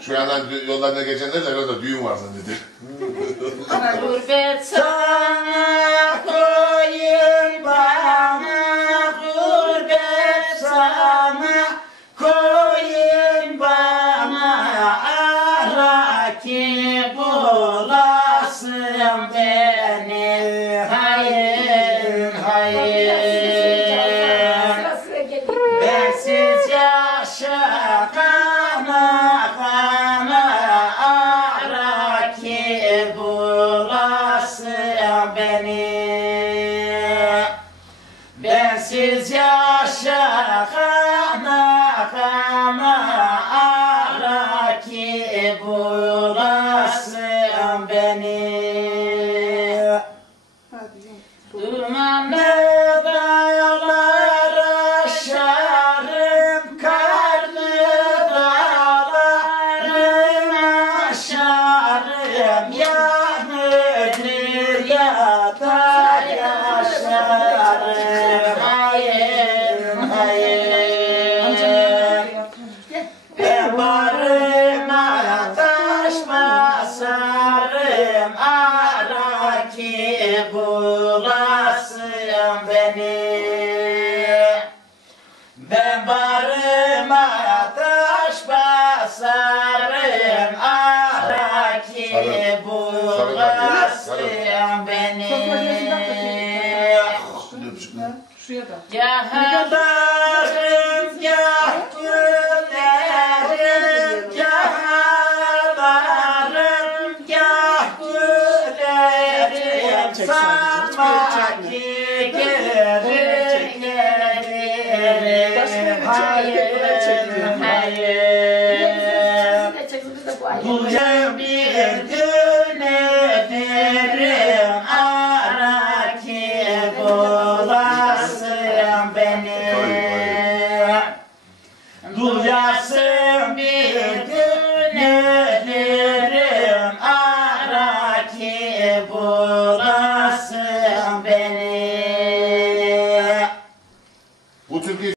Şu yandan yollarına geçenler de herhalde düğün var zannediyor. Gurbet sana koyun bana Gurbet sana koyun bana Ara ki bulasın beni. Hayır hayır Bensiz yaşa kana kana ara ki beni. Dumanlı dağlar yanılır ya da yaşarım, Şuraya da. Yaharım yah gülerim Yaharım yah gülerim Sanma ki geri gelirim Hayır, hayır bu bir bene.